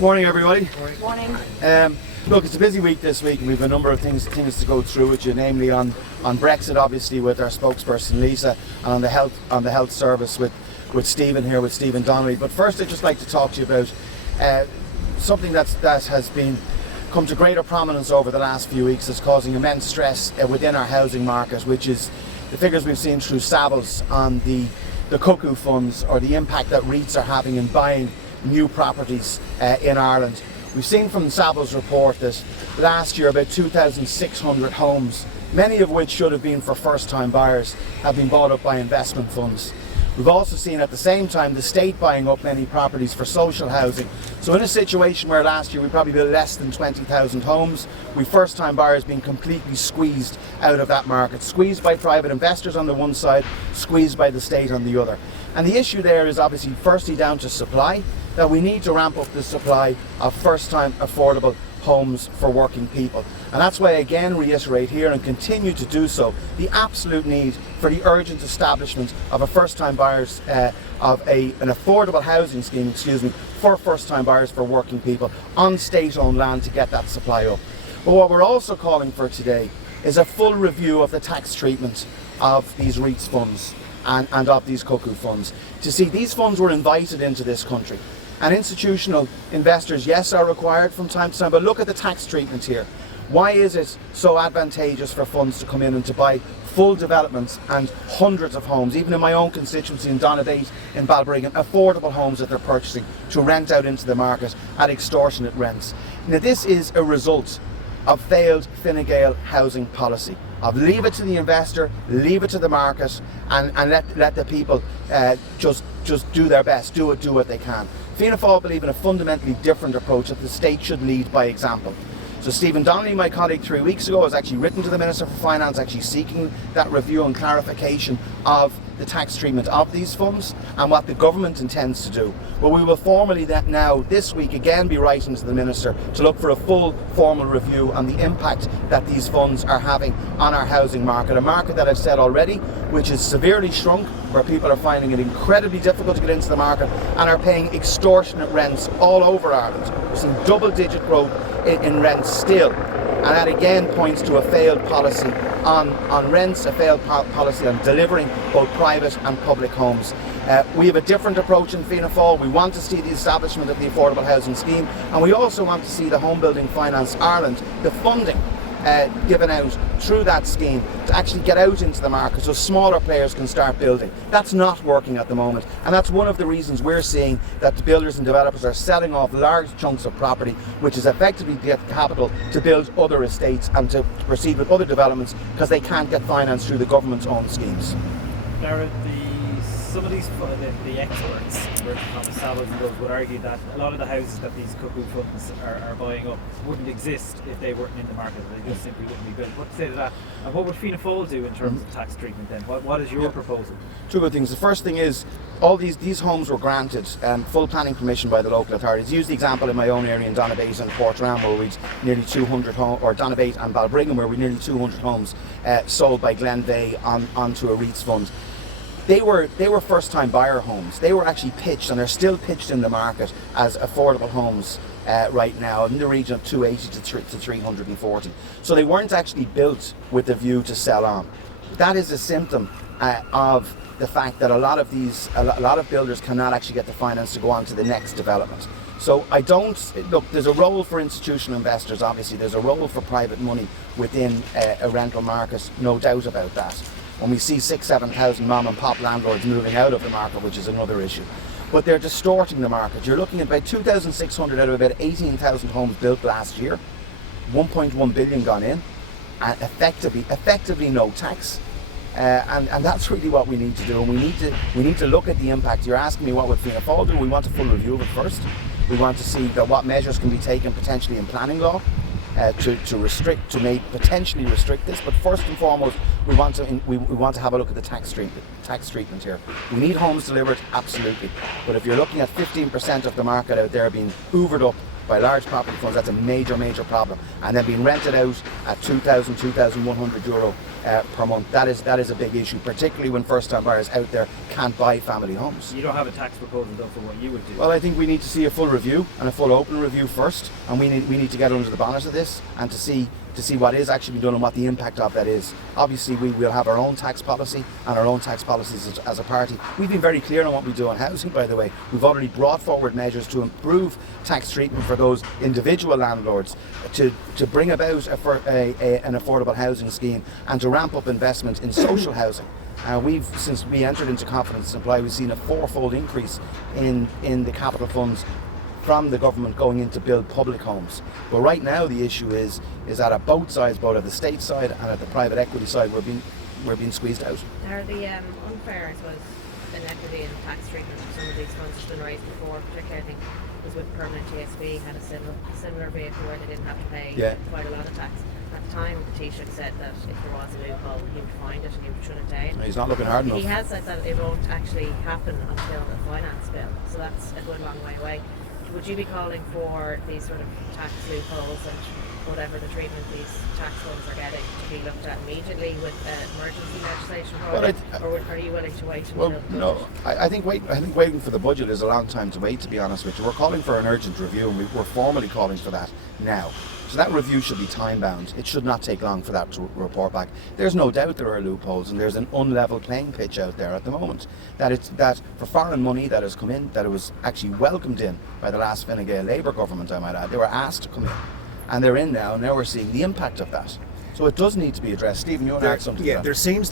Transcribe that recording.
Morning, everybody. Morning. Look, it's a busy week this week, and we've a number of things to go through with you, namely on Brexit, obviously, with our spokesperson Lisa, and on the health service with Stephen here, with Stephen Donnelly. But first, I'd just like to talk to you about something that has come to greater prominence over the last few weeks, is causing immense stress within our housing market, which is the figures we've seen through Savills on the Cuckoo Funds, or the impact that REITs are having in buying new properties in Ireland. We've seen from Savills' report that last year about 2,600 homes, many of which should have been for first-time buyers, have been bought up by investment funds. We've also seen at the same time the state buying up many properties for social housing. So in a situation where last year we probably built less than 20,000 homes, with first-time buyers being completely squeezed out of that market, squeezed by private investors on the one side, squeezed by the state on the other. And the issue there is obviously firstly down to supply, that we need to ramp up the supply of first-time affordable homes for working people. And that's why I again reiterate here, and continue to do so, the absolute need for the urgent establishment of a first-time buyers, of an affordable housing scheme, for first-time buyers for working people on state-owned land to get that supply up. But what we're also calling for today is a full review of the tax treatment of these REITs funds and of these Cuckoo Funds. To see, these funds were invited into this country. And institutional investors, yes, are required from time to time, but look at the tax treatment here. Why is it so advantageous for funds to come in and to buy full developments and hundreds of homes, even in my own constituency in Donabate, in Balbriggan, affordable homes that they're purchasing to rent out into the market at extortionate rents? Now, this is a result of failed Fine Gael housing policy, of leave it to the investor, leave it to the market, and let the people just do their best, do what they can. Fianna Fáil believe in a fundamentally different approach, that the state should lead by example. So Stephen Donnelly, my colleague, 3 weeks ago, has actually written to the Minister for Finance, actually seeking that review and clarification of the tax treatment of these funds and what the government intends to do. But we will formally now this week again be writing to the Minister to look for a full formal review on the impact that these funds are having on our housing market, a market that I've said already, which is severely shrunk, where people are finding it incredibly difficult to get into the market and are paying extortionate rents all over Ireland. We're seeing double-digit growth in rents still. And that again points to a failed policy on rents, a failed policy on delivering both private and public homes. We have a different approach in Fianna Fáil. We want to see the establishment of the affordable housing scheme, and we also want to see the Home Building Finance Ireland, the funding given out through that scheme to actually get out into the market so smaller players can start building. That's not working at the moment, and that's one of the reasons we're seeing that the builders and developers are selling off large chunks of property, which is effectively to get capital to build other estates and to proceed with other developments, because they can't get finance through the government's own schemes. Darragh, some of these the experts, from the Savills and those, would argue that a lot of the houses that these Cuckoo Funds are buying up wouldn't exist if they weren't in the market. They just simply wouldn't be built. What to say to that? And what would Fianna Fáil do in terms of tax treatment then? What is your proposal? Two good things. The first thing is, all these homes were granted full planning permission by the local authorities. Use the example in my own area in Donabate and Portrane, where we'd nearly 200 homes, or Donabate and Balbriggan, where we nearly 200 homes sold by Glenveigh onto a REITs fund. They were first-time buyer homes. They were actually pitched, and they're still pitched in the market as affordable homes right now, in the region of 280 to 340. So they weren't actually built with the view to sell on. That is a symptom of the fact that a lot of builders cannot actually get the finance to go on to the next development. So there's a role for institutional investors, obviously. There's a role for private money within a rental market, no doubt about that. When we see 6,000-7,000 mom and pop landlords moving out of the market, which is another issue. But they're distorting the market. You're looking at about 2,600 out of about 18,000 homes built last year, 1.1 billion gone in, and effectively no tax. And that's really what we need to do. And we need to look at the impact. You're asking me what would Fianna Fáil do. We want a full review of it first. We want to see what measures can be taken potentially in planning law to potentially restrict this. But first and foremost, we want to have a look at the tax treatment here. We need homes delivered, absolutely. But if you're looking at 15% of the market out there being hoovered up by large property funds, that's a major problem. And then being rented out at €2,100 per month, that is a big issue, particularly when first-time buyers out there can't buy family homes. You don't have a tax proposal though for what you would do? Well, I think we need to see a full review and a full open review first, and we need to get under the bonnet of this and to see what is actually being done and what the impact of that is. Obviously, we will have our own tax policy and our own tax policies as a party. We've been very clear on what we do on housing, by the way. We've already brought forward measures to improve tax treatment for those individual landlords, to bring about an affordable housing scheme and to ramp up investment in social housing. Since we entered into confidence supply, we've seen a fourfold increase in the capital funds from the government going in to build public homes. But right now the issue is that at both sides, both at the state side and at the private equity side, we're being squeezed out. Are the unfair, I suppose, inequity in tax treatment of some of these funds has been raised before, particularly I think was with Permanent TSB had a similar vehicle where they didn't have to pay quite a lot of tax. At the time, the Taoiseach said that if there was a loophole, he would find it and he would shut it down. He's not looking hard enough. He has said that it won't actually happen until the finance bill, so that's a good long way away. Would you be calling for these sort of tax loopholes and whatever the treatment these tax funds are getting to be looked at immediately with emergency legislation, or are you willing to wait until the budget? No, I think waiting for the budget is a long time to wait, to be honest with you. We're calling for an urgent review, and we're formally calling for that now. So that review should be time bound. It should not take long for that to report back. There's no doubt there are loopholes, and there's an unlevel playing pitch out there at the moment. That for foreign money that has come in, that it was actually welcomed in by the last Fine Gael Labour government, I might add. They were asked to come in, and they're in now. And now we're seeing the impact of that. So it does need to be addressed. Stephen, you want to add something to that? There seems